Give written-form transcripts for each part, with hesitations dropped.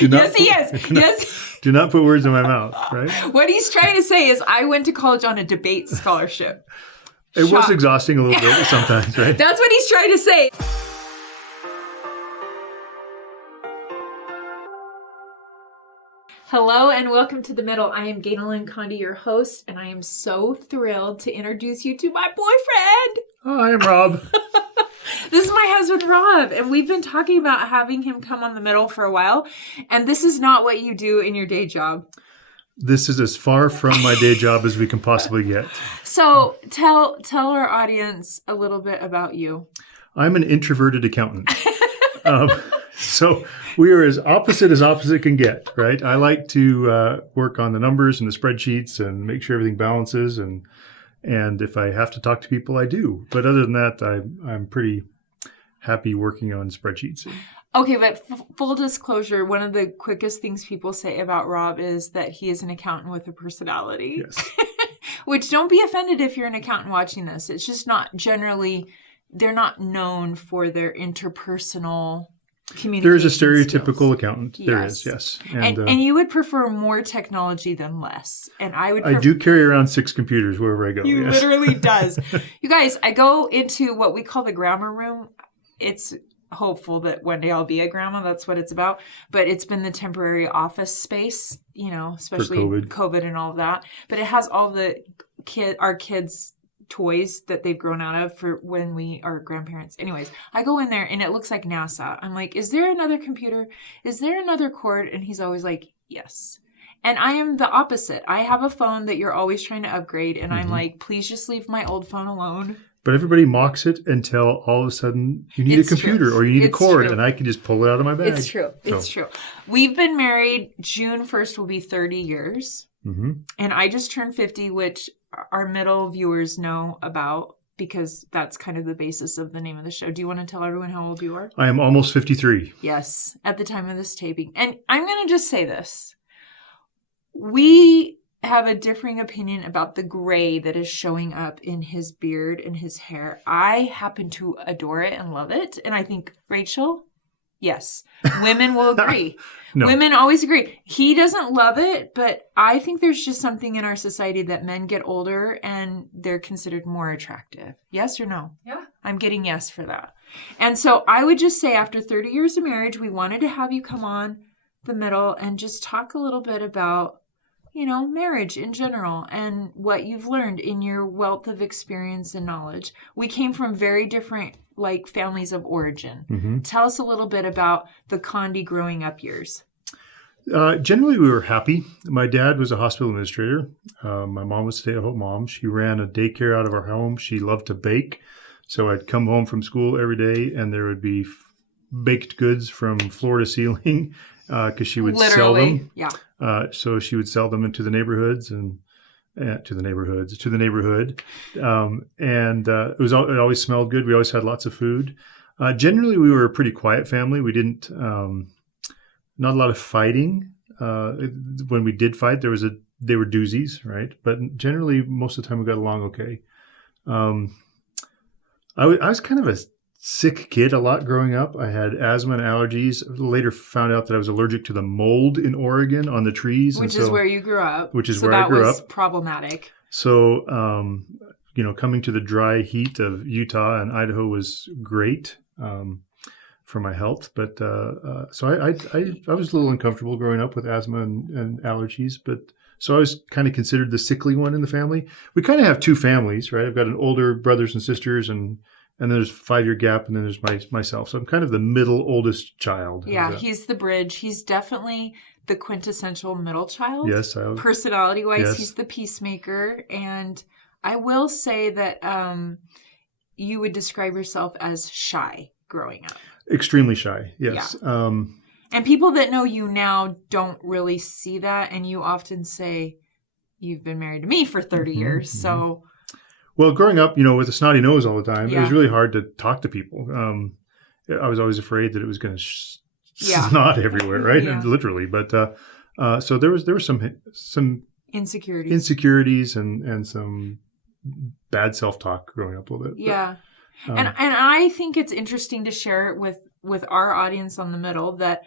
Yes, he is. Yes. Do not put words in my mouth, right? What he's trying to say is I went to college on a debate scholarship. It was exhausting a little bit sometimes, right? That's what he's trying to say. Hello and welcome to The Middle. I am Ganel-Lyn, your host, and I am so thrilled to introduce you to my boyfriend. Hi, I'm Rob. This is my husband, Rob, and we've been talking about having him come on The Middle for a while, and this is not what you do in your day job. This is as far from my day job as we can possibly get. So tell our audience a little bit about you. I'm an introverted accountant. So we are as opposite can get, right? I like to work on the numbers and the spreadsheets and make sure everything balances. And if I have to talk to people, I do. But other than that, I'm pretty happy working on spreadsheets. Okay, but full disclosure, one of the quickest things people say about Rob is that he is an accountant with a personality. Yes. Which, don't be offended if you're an accountant watching this. It's just not generally, they're not known for their interpersonal communication. There's a stereotypical skills. Accountant. Yes. There is, yes. And you would prefer more technology than less. And I do carry around 6 computers wherever I go. You literally does. You guys, I go into what we call the grammar room. It's hopeful that one day I'll be a grandma. That's what it's about. But it's been the temporary office space, especially COVID and all of that. But it has all the our kids' toys that they've grown out of for when we are grandparents. Anyways, I go in there and it looks like NASA. I'm like, is there another computer? Is there another cord? And he's always like, yes. And I am the opposite. I have a phone that you're always trying to upgrade. And I'm like, please just leave my old phone alone. But everybody mocks it until all of a sudden you need a computer or you need a cord, and I can just pull it out of my bag. It's true. It's true. We've been married. June 1st will be 30 years. Mm-hmm. And I just turned 50, which our middle viewers know about because that's kind of the basis of the name of the show. Do you want to tell everyone how old you are? I am almost 53. Yes, at the time of this taping. And I'm going to just say this. We have a differing opinion about the gray that is showing up in his beard and his hair. I happen to adore it and love it. And I think, Rachel, yes, women will agree. No. Women always agree. He doesn't love it, but I think there's just something in our society that men get older and they're considered more attractive. Yes or no? Yeah. I'm getting yes for that. And so I would just say after 30 years of marriage, we wanted to have you come on The Middle and just talk a little bit about marriage in general and what you've learned in your wealth of experience and knowledge. We came from very different families of origin. Mm-hmm. Tell us a little bit about the Condi growing up years. Generally, we were happy. My dad was a hospital administrator. My mom was a stay-at-home mom. She ran a daycare out of our home. She loved to bake. So I'd come home from school every day and there would be baked goods from floor to ceiling because she would sell them. Yeah. So she would sell them into the neighborhoods and to the neighborhood. It always smelled good. We always had lots of food. Generally, we were a pretty quiet family. We didn't, not a lot of fighting. When we did fight, they were doozies, right? But generally, most of the time we got along okay. I was kind of a sick kid a lot growing up. I had asthma and allergies. Later found out that I was allergic to the mold in Oregon on the trees. Which is where you grew up. Which is where I grew up. So that was problematic. So, coming to the dry heat of Utah and Idaho was great for my health. But so I was a little uncomfortable growing up with asthma and allergies. But so I was kind of considered the sickly one in the family. We kind of have 2 families, right? I've got an older brothers and sisters and then there's a 5-year gap, and then there's myself. So I'm kind of the middle oldest child. Yeah, he's the bridge. He's definitely the quintessential middle child. Yes. Personality-wise, yes. He's the peacemaker. And I will say that you would describe yourself as shy growing up. Extremely shy, yes. Yeah. And people that know you now don't really see that. And you often say, you've been married to me for 30 years, so... Well, growing up, with a snotty nose all the time, It was really hard to talk to people. I was always afraid that it was going to snot everywhere, right? Yeah. Literally. But so there were some insecurities and some bad self-talk growing up a little bit. Yeah. And I think it's interesting to share it with our audience on The Middle that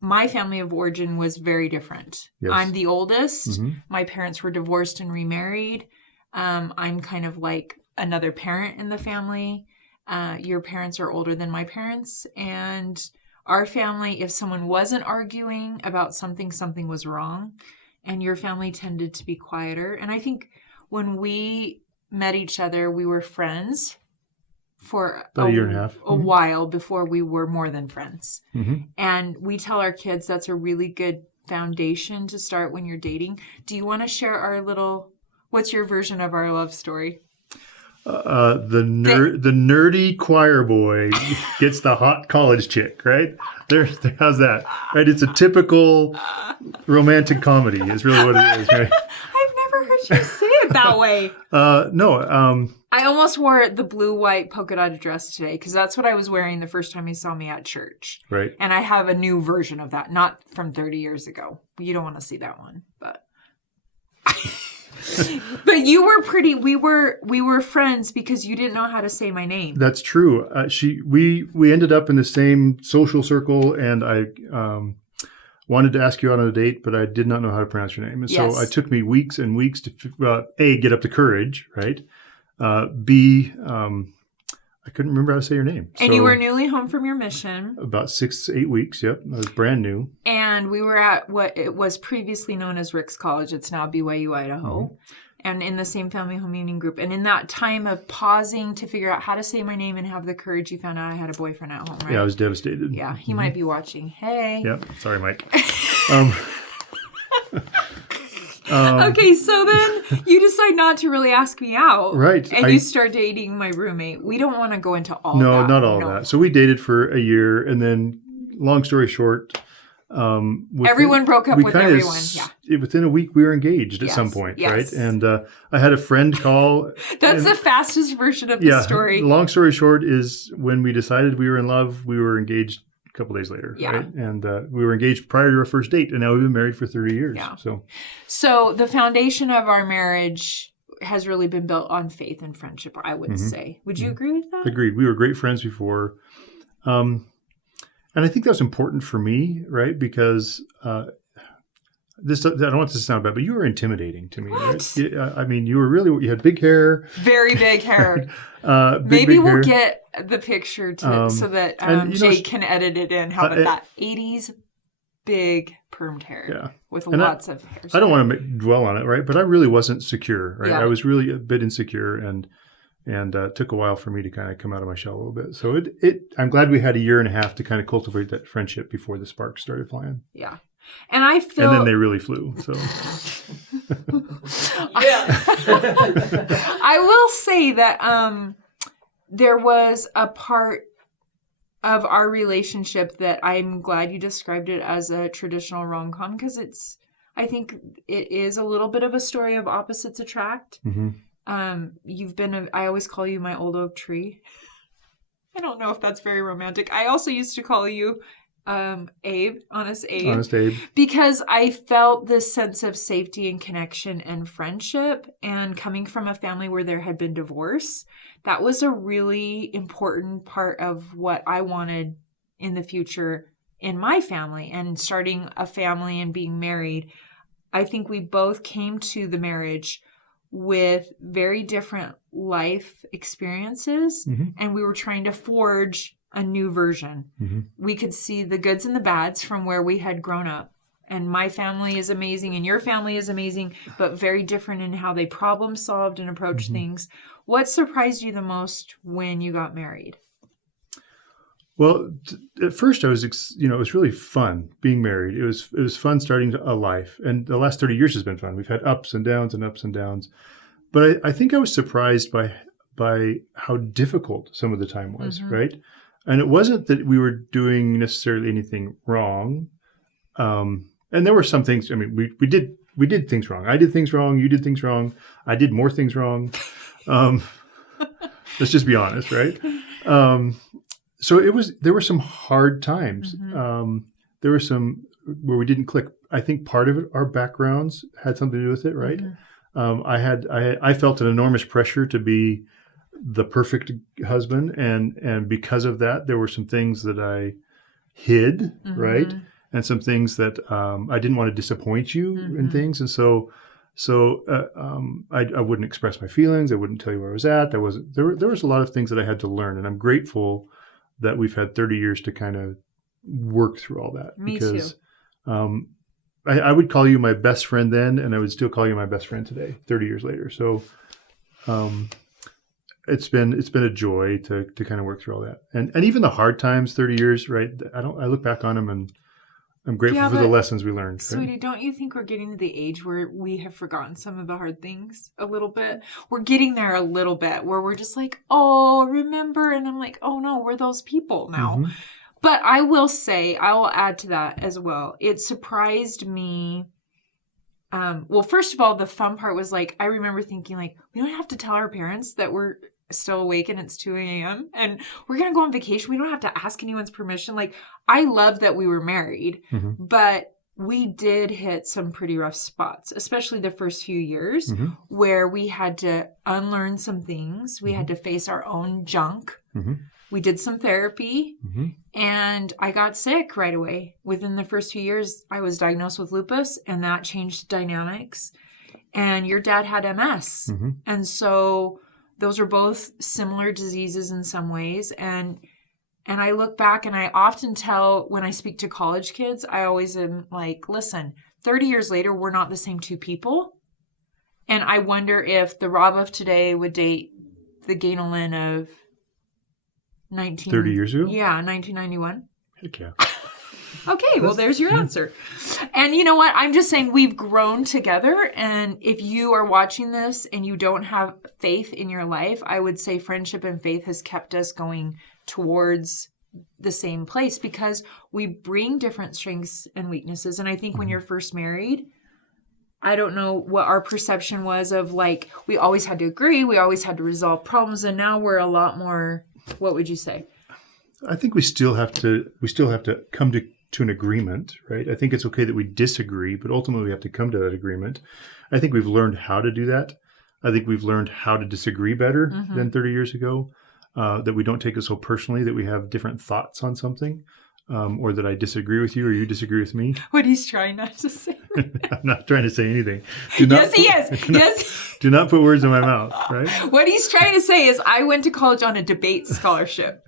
my family of origin was very different. Yes. I'm the oldest. Mm-hmm. My parents were divorced and remarried. I'm kind of like another parent in the family. Your parents are older than my parents. And our family, if someone wasn't arguing about something, something was wrong. And your family tended to be quieter. And I think when we met each other, we were friends for about a year and a half. A while before we were more than friends. Mm-hmm. And we tell our kids that's a really good foundation to start when you're dating. Do you want to share what's your version of our love story? The nerdy choir boy gets the hot college chick, right? How's that? Right? It's a typical romantic comedy is really what it is, right? I've never heard you say it that way. No. I almost wore the blue-white polka dotted dress today because that's what I was wearing the first time you saw me at church. Right. And I have a new version of that, not from 30 years ago. You don't want to see that one, but... But you were we were friends because you didn't know how to say my name. That's true. We ended up in the same social circle, and I wanted to ask you out on a date, but I did not know how to pronounce your name. And yes. So it took me weeks and weeks to A, get up the courage, right? B, I couldn't remember how to say your name. And you were newly home from your mission. About 6 to 8 weeks, yep. I was brand new. And we were at what it was previously known as Rick's College. It's now BYU, Idaho. Mm-hmm. And in the same family home union group. And in that time of pausing to figure out how to say my name and have the courage, you found out I had a boyfriend at home, right? Yeah, I was devastated. Yeah, he might be watching. Hey. Yep. Sorry, Mike. Okay, so then you decide not to really ask me out. Right. And you start dating my roommate. We don't want to go into all that. No, not all that. So we dated for a year, and then, long story short... everyone broke up with everyone. Within a week, we were engaged at some point, right? And I had a friend call. That's the fastest version of the story. Long story short is when we decided we were in love, we were engaged a couple days later, right? And we were engaged prior to our first date, and now we've been married for 30 years. Yeah. So the foundation of our marriage has really been built on faith and friendship, I would say. Would you agree with that? Agreed. We were great friends before. And I think that was important for me, right? Because I don't want this to sound bad, but you were intimidating to me, what? Right? I mean, you had big hair. Very big hair. Maybe we'll get the picture so that Jake can edit it in. How about that? 80s big permed hair with lots of hair. I don't want to dwell on it, right? But I really wasn't secure, right? Yeah. I was really a bit insecure, and it took a while for me to kind of come out of my shell a little bit. So I'm glad we had a year and a half to kind of cultivate that friendship before the sparks started flying. Yeah. And I feel... And then they really flew, so... I will say that there was a part of our relationship that I'm glad you described it as a traditional rom-com, because I think it is a little bit of a story of opposites attract. Mm-hmm. I always call you my old oak tree. I don't know if that's very romantic. I also used to call you Abe, Honest Abe. Honest Abe. Because I felt this sense of safety and connection and friendship. And coming from a family where there had been divorce, that was a really important part of what I wanted in the future in my family. And starting a family and being married, I think we both came to the marriage with very different life experiences, and we were trying to forge a new version. Mm-hmm. We could see the goods and the bads from where we had grown up. And my family is amazing and your family is amazing, but very different in how they problem solved and approached things. What surprised you the most when you got married? Well, at first I was, it was really fun being married. It was fun starting a life, and the last 30 years has been fun. We've had ups and downs and ups and downs, but I think I was surprised by how difficult some of the time was, right? And it wasn't that we were doing necessarily anything wrong, and there were some things. I mean, we did things wrong. I did things wrong. You did things wrong. I did more things wrong. Let's just be honest, right? So there were some hard times. There were some where we didn't click. I think part of it, our backgrounds had something to do with it, right? I felt an enormous pressure to be the perfect husband, and because of that, there were some things that I hid, right? and some things that I didn't want to disappoint you in things. And so I wouldn't express my feelings. I wouldn't tell you where I was at. There was a lot of things that I had to learn, and I'm grateful that we've had 30 years to kind of work through all that. Me because, too. I would call you my best friend then, and I would still call you my best friend today, 30 years later. So, it's been a joy to kind of work through all that, and even the hard times, 30 years, right? I look back on them and I'm grateful for the lessons we learned. Sweetie, right? don't you think we're getting to the age where we have forgotten some of the hard things a little bit? We're getting there a little bit where we're just like, oh, remember? And I'm like, oh no, we're those people now. Mm-hmm. But I will say, I will add to that as well. It surprised me. Well, first of all, the fun part was like, I remember thinking like, we don't have to tell our parents that we're still awake and it's 2 a.m. and we're going to go on vacation. We don't have to ask anyone's permission. Like, I love that we were married, but we did hit some pretty rough spots, especially the first few years where we had to unlearn some things. We had to face our own junk. We did some therapy and I got sick right away. Within the first few years, I was diagnosed with lupus and that changed dynamics. And your dad had MS. And so those are both similar diseases in some ways. And I look back and I often tell when I speak to college kids, I always am like, listen, 30 years later, we're not the same two people. And I wonder if the Rob of today would date the Ganel-Lyn of 30 years ago? Yeah, 1991. Heck yeah. Okay, well, there's your answer. And you know what? I'm just saying we've grown together. And if you are watching this and you don't have faith in your life, I would say friendship and faith has kept us going towards the same place because we bring different strengths and weaknesses. And I think when you're first married, I don't know what our perception was of like, we always had to agree. We always had to resolve problems. And now we're a lot more, what would you say? I think we still have to come to an agreement, right? I think it's okay that we disagree, but ultimately we have to come to that agreement. I think we've learned how to do that. I think we've learned how to disagree better than 30 years ago, that we don't take it so personally that we have different thoughts on something, or that I disagree with you or you disagree with me. What he's trying not to say. I'm not trying to say anything. Yes, he is. Yes. Do not put words in my mouth, right? What he's trying to say is I went to college on a debate scholarship.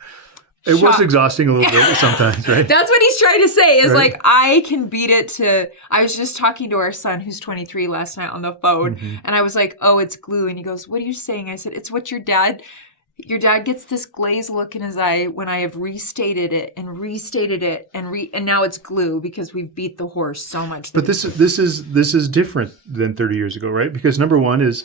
It was exhausting a little bit sometimes, right? That's what he's trying to say is right? like, I can beat it to, I was just talking to our son who's 23 last night on the phone. And I was like, oh, it's glue. And he goes, what are you saying? I said, it's what your dad gets this glazed look in his eye when I have restated it and and now it's glue because we've beat the horse so much. But this is different than 30 years ago, right? Because number one is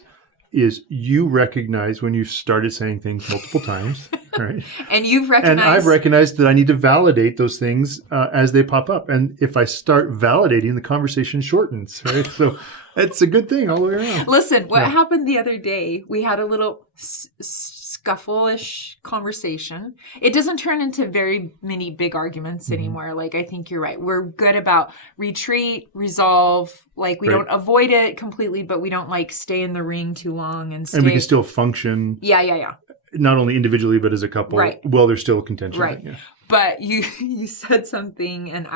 you recognize when you've started saying things multiple times, right? And you've recognized. And I've recognized that I need to validate those things as they pop up. And if I start validating, the conversation shortens, right? So it's a good thing all the way around. Listen, what happened the other day, we had a little scuffle-ish conversation. It doesn't turn into very many big arguments anymore. Like, I think you're right. We're good about retreat, resolve. Like, we don't avoid it completely, but we don't, like, stay in the ring too long and stay. And we can still function. Yeah. Not only individually, but as a couple. Right. Well, there's still contention. Right. Yeah. But you said something and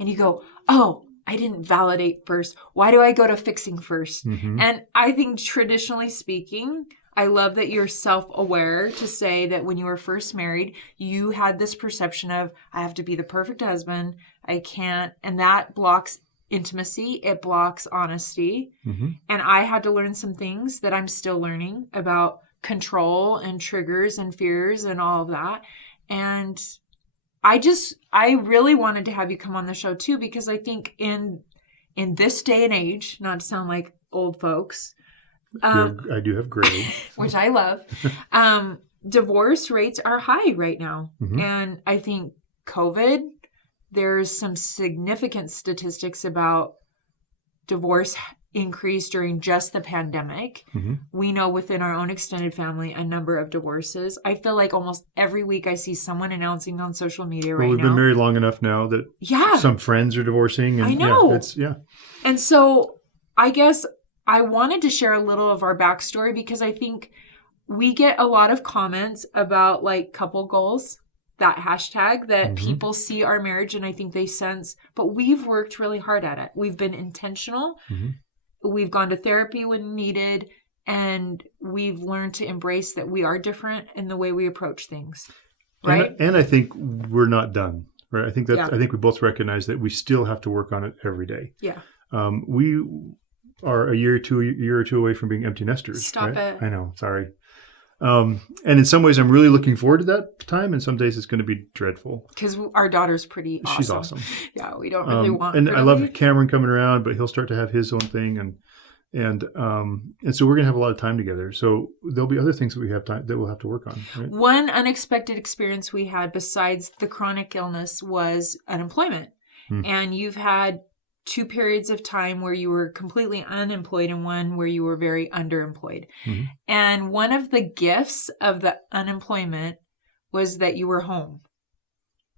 you go, oh, I didn't validate first. Why do I go to fixing first? And I think traditionally speaking, I love that you're self-aware to say that when you were first married, you had this perception of, I have to be the perfect husband. I can't. And that blocks intimacy. It blocks honesty. And I had to learn some things that I'm still learning about control and triggers and fears and all of that. And I really wanted to have you come on the show too, because I think in this day and age, not to sound like old folks, I do have gray, which I love. Divorce rates are high right now. And I think COVID, there's some significant statistics about divorce increase during just the pandemic. We know within our own extended family a number of divorces. I feel like almost every week I see someone announcing on social media right now. We've been married long enough now that some friends are divorcing. And I know. Yeah. And so I guess I wanted to share a little of our backstory because I think we get a lot of comments about like couple goals. that hashtag that Mhm. people see our marriage and I think they sense, but we've worked really hard at it. We've been intentional. Mhm. We've gone to therapy when needed, and we've learned to embrace that we are different in the way we approach things. Right? And I think we're not done. Right. Yeah. I think we both recognize that we still have to work on it every day. Yeah. We are a year or two away from being empty nesters. Stop right? it. I know. Sorry. And in some ways, I'm really looking forward to that time. And some days it's going to be dreadful. Because our daughter's pretty awesome. She's awesome. Yeah, we don't really want and her I to love leave. Cameron coming around, but he'll start to have his own thing. And so we're going to have a lot of time together. So there'll be other things that we have time that we'll have to work on. Right? One unexpected experience we had besides the chronic illness was unemployment. And you've had 2 periods of time where you were completely unemployed and one where you were very underemployed. And one of the gifts of the unemployment was that you were home.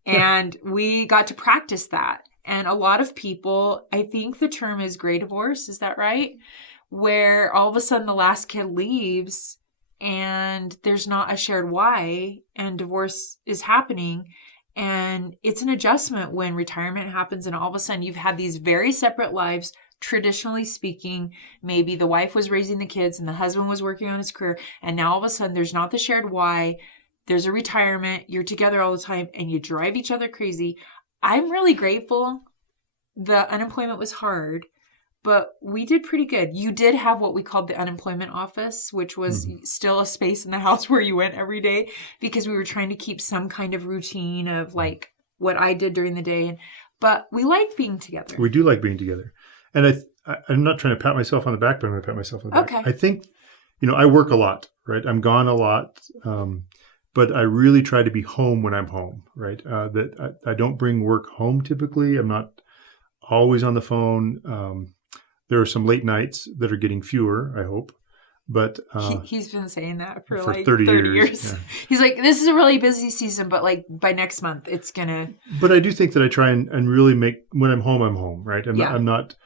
And we got to practice that. And a lot of people, I think the term is gray divorce. Is that right? Where all of a sudden the last kid leaves and there's not a shared why and divorce is happening. And it's an adjustment when retirement happens and all of a sudden you've had these very separate lives. Traditionally speaking, maybe the wife was raising the kids and the husband was working on his career. And now all of a sudden there's not the shared why. There's a retirement. You're together all the time and you drive each other crazy. I'm really grateful. The unemployment was hard, but we did pretty good. You did have what we called the unemployment office, which was still a space in the house where you went every day because we were trying to keep some kind of routine of like what I did during the day. But we liked being together. We do like being together. And I'm not trying to pat myself on the back, but I'm going to pat myself on the back. Okay. I think, I work a lot, right? I'm gone a lot. But I really try to be home when I'm home, right? That I don't bring work home typically. I'm not always on the phone. There are some late nights that are getting fewer, I hope. But he's been saying that for like 30 years. Yeah. He's like, this is a really busy season, but like by next month, it's going to. But I do think that I try and really make, when I'm home, right? I'm not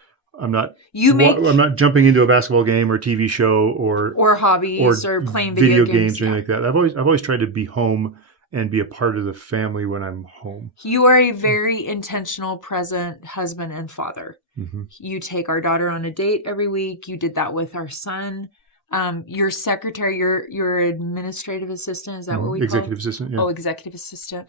jumping into a basketball game or TV show or hobbies or playing video games or anything like that. I've always tried to be home and be a part of the family when I'm home. You are a very intentional, present husband and father. You take our daughter on a date every week. You did that with our son. Your secretary, your administrative assistant, is that what we executive call it? Assistant? Yeah. Oh, executive assistant.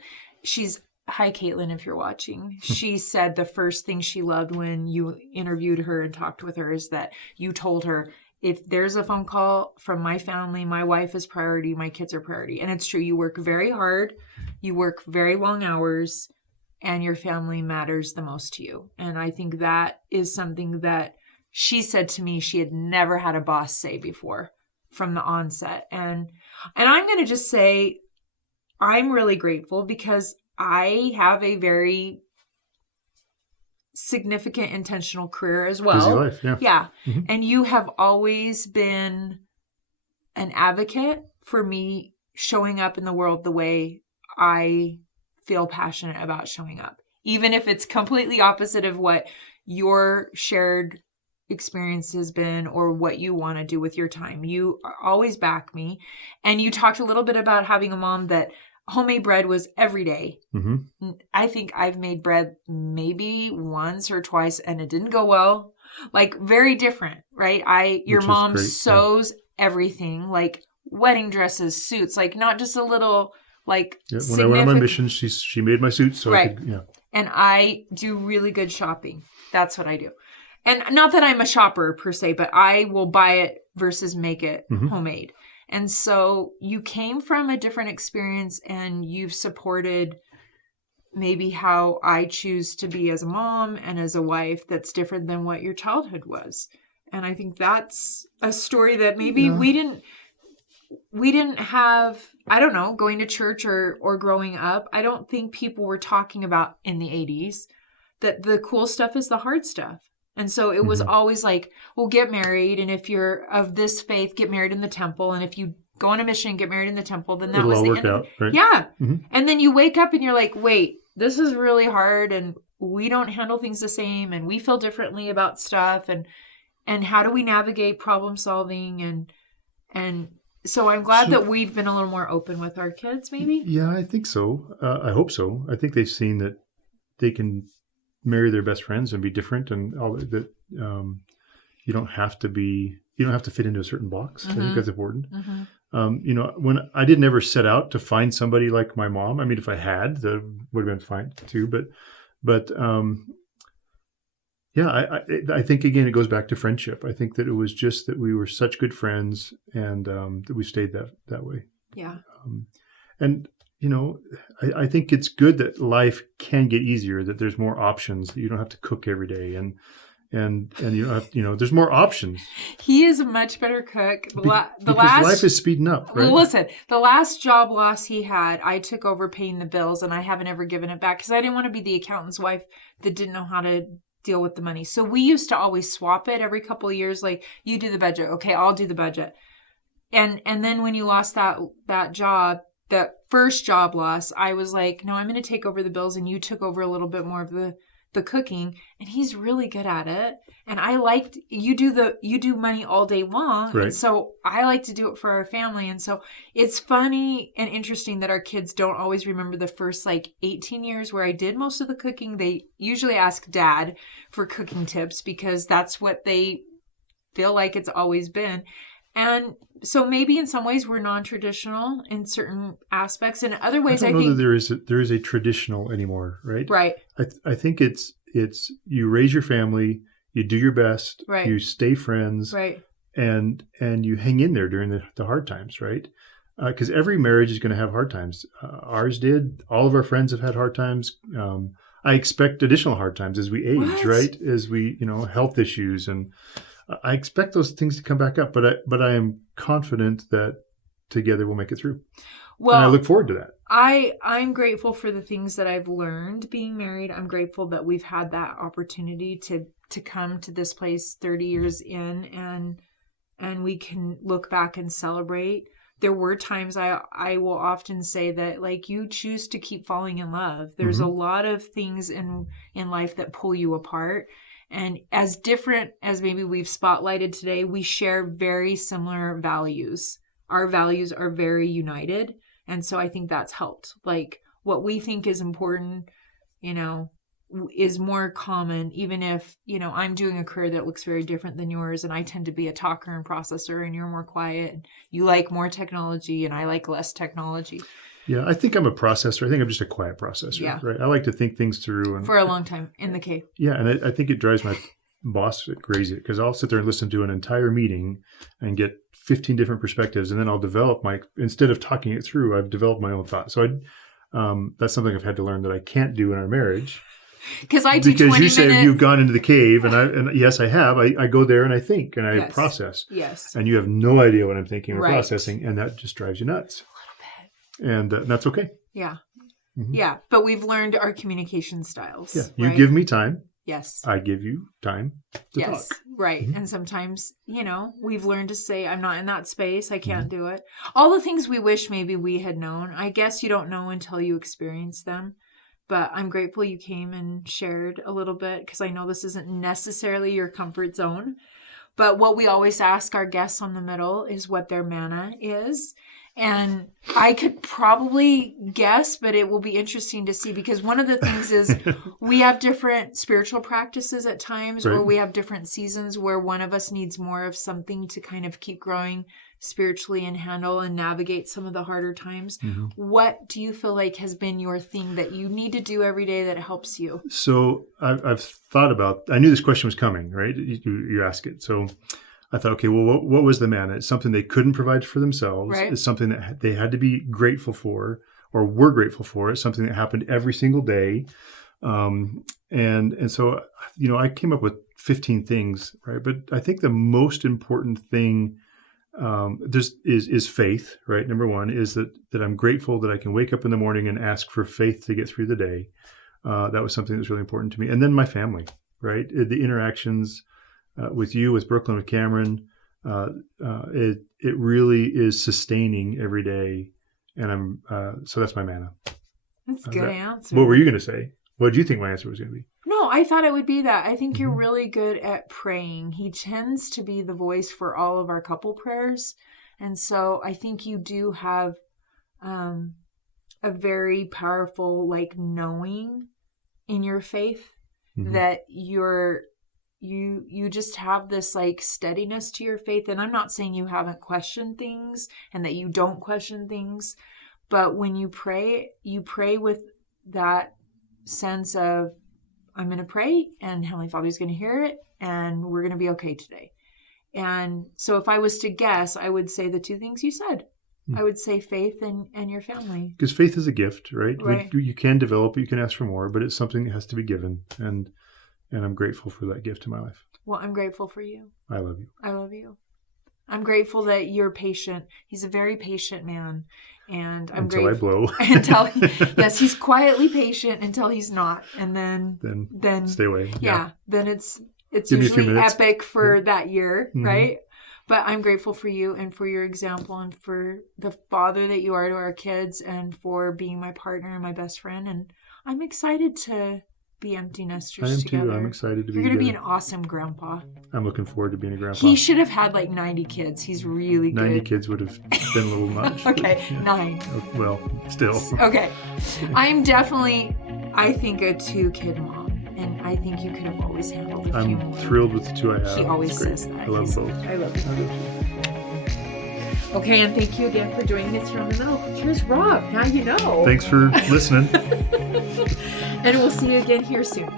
Hi, Caitlin, if you're watching. She said the first thing she loved when you interviewed her and talked with her is that you told her, if there's a phone call from my family, my wife is priority, my kids are priority. And it's true. You work very hard. You work very long hours and your family matters the most to you. And I think that is something that she said to me she had never had a boss say before from the onset. And I'm going to just say I'm really grateful because I have a very significant intentional career as well. Busy life, yeah. Yeah. And you have always been an advocate for me showing up in the world the way I feel passionate about showing up. Even if it's completely opposite of what your shared experience has been or what you want to do with your time. You always back me. And you talked a little bit about having a mom that homemade bread was every day. I think I've made bread maybe once or twice and it didn't go well. Like very different, right? Your mom sews everything, like wedding dresses, suits, like not just a little like when I went on my mission, she made my suits so I could, And I do really good shopping. That's what I do. And not that I'm a shopper per se, but I will buy it versus make it homemade. And so you came from a different experience and you've supported maybe how I choose to be as a mom and as a wife that's different than what your childhood was. And I think that's a story that maybe we didn't have, I don't know, going to church or growing up. I don't think people were talking about in the 80s that the cool stuff is the hard stuff. And so it was always like, well, get married. And if you're of this faith, get married in the temple. And if you go on a mission, get married in the temple, then that was the end of it. Right? Yeah. And then you wake up and you're like, wait, this is really hard. And we don't handle things the same. And we feel differently about stuff. And how do we navigate problem solving? And So I'm glad that we've been a little more open with our kids, maybe. Yeah, I think so. I hope so. I think they've seen that they can marry their best friends and be different, and all that. You don't have to fit into a certain box. I think that's important. When I didn't ever set out to find somebody like my mom. I mean, if I had, that would have been fine too. But I think again it goes back to friendship. I think that it was just that we were such good friends, and that we stayed that way. Yeah. And I think it's good that life can get easier. That there's more options. That you don't have to cook every day, and you don't have, there's more options. He is a much better cook. Because life is speeding up, right? Well, listen, the last job loss he had, I took over paying the bills, and I haven't ever given it back because I didn't want to be the accountant's wife that didn't know how to deal with the money. So we used to always swap it every couple of years. Like, you do the budget. Okay, I'll do the budget. And then when you lost that job, that first job loss, I was like, no, I'm going to take over the bills, and you took over a little bit more of the cooking, and he's really good at it. And I liked you do money all day long, right. And so I like to do it for our family. And so it's funny and interesting that our kids don't always remember the first 18 years where I did most of the cooking. They usually ask Dad for cooking tips because that's what they feel like it's always been. And so maybe in some ways we're non-traditional in certain aspects, and in other ways I don't know that there is a traditional anymore, right? Right. I think it's you raise your family, you do your best, right. You stay friends, right, and you hang in there during the hard times, right? Because every marriage is going to have hard times. Ours did. All of our friends have had hard times. I expect additional hard times as we age, what? Right? As we health issues, and I expect those things to come back up. But I am confident that together we'll make it through. Well, and I look forward to that. I'm grateful for the things that I've learned being married. I'm grateful that we've had that opportunity to come to this place 30 years in, and we can look back and celebrate. There were times I will often say that you choose to keep falling in love. There's a lot of things in life that pull you apart. And as different as maybe we've spotlighted today, we share very similar values. Our values are very united. And so I think that's helped. What we think is important, is more common, even if, I'm doing a career that looks very different than yours. And I tend to be a talker and processor, and you're more quiet. And you like more technology, and I like less technology. Yeah, I think I'm a processor. I think I'm just a quiet processor. Yeah. Right. I like to think things through. And for a long time in the cave. Yeah, and I think it drives my boss crazy because I'll sit there and listen to an entire meeting and get 15 different perspectives, and then I'll develop instead of talking it through, I've developed my own thoughts. So that's something I've had to learn that I can't do in our marriage. Because I do 20 minutes. Because you say you've gone into the cave, and yes, I have. I go there and I think and I yes. process. Yes. And you have no idea what I'm thinking or right. processing, and that just drives you nuts. A little bit. And that's okay. Yeah. Mm-hmm. Yeah. But we've learned our communication styles. Yeah. You give me time. Yes. I give you time to talk. Right. Mm-hmm. And sometimes, we've learned to say, I'm not in that space. I can't do it. All the things we wish maybe we had known. I guess you don't know until you experience them. But I'm grateful you came and shared a little bit, because I know this isn't necessarily your comfort zone. But what we always ask our guests on the middle is what their manna is. And I could probably guess, but it will be interesting to see, because one of the things is we have different spiritual practices at times, right. Or we have different seasons where one of us needs more of something to kind of keep growing spiritually and handle and navigate some of the harder times. Mm-hmm. What do you feel like has been your thing that you need to do every day that helps you? So I've thought about, I knew this question was coming, right? You ask it. So I thought, okay, well, what was the manna? It's something they couldn't provide for themselves. Right. It's something that they had to be grateful for, or were grateful for. It's something that happened every single day. And so, I came up with 15 things, right? But I think the most important thing is faith, right? Number one is that I'm grateful that I can wake up in the morning and ask for faith to get through the day. That was something that was really important to me. And then my family, right? The interactions with you, with Brooklyn, with Cameron, it really is sustaining every day. And so that's my manna. That's a good answer. What were you going to say? What did you think my answer was going to be? No, I thought it would be that. I think you're really good at praying. He tends to be the voice for all of our couple prayers. And so I think you do have a very powerful, like, knowing in your faith that you just have this, like, steadiness to your faith. And I'm not saying you haven't questioned things and that you don't question things, but when you pray with that sense of, I'm going to pray and Heavenly Father's going to hear it and we're going to be okay today. And so if I was to guess, I would say the two things you said. I would say faith and your family. Because faith is a gift, right? Right. You can develop it, you can ask for more, but it's something that has to be given. And I'm grateful for that gift in my life. Well, I'm grateful for you. I love you. I love you. I'm grateful that you're patient. He's a very patient man. And I'm until grateful. I blow. Yes, he's quietly patient until he's not. And then stay away. Yeah. Then it's Give me a few usually minutes. epic for that year, right? But I'm grateful for you and for your example and for the father that you are to our kids and for being my partner and my best friend. And I'm excited to be empty nesters I am together. too. I'm excited to be You're going to be together. an awesome grandpa. I'm looking forward to being a grandpa. He should have had like 90 kids. He's really good. 90 kids would have been a little much. Okay, but, yeah. 9. Well, still. Okay. I'm definitely, I think, a 2-kid mom. And I think you could have always handled a few more. I'm thrilled with the 2 I have. He always It's great. says that. I love them both. I love you. Okay, and thank you again for joining us here on the middle. Here's Rob. Now you know. Thanks for listening. And we'll see you again here soon.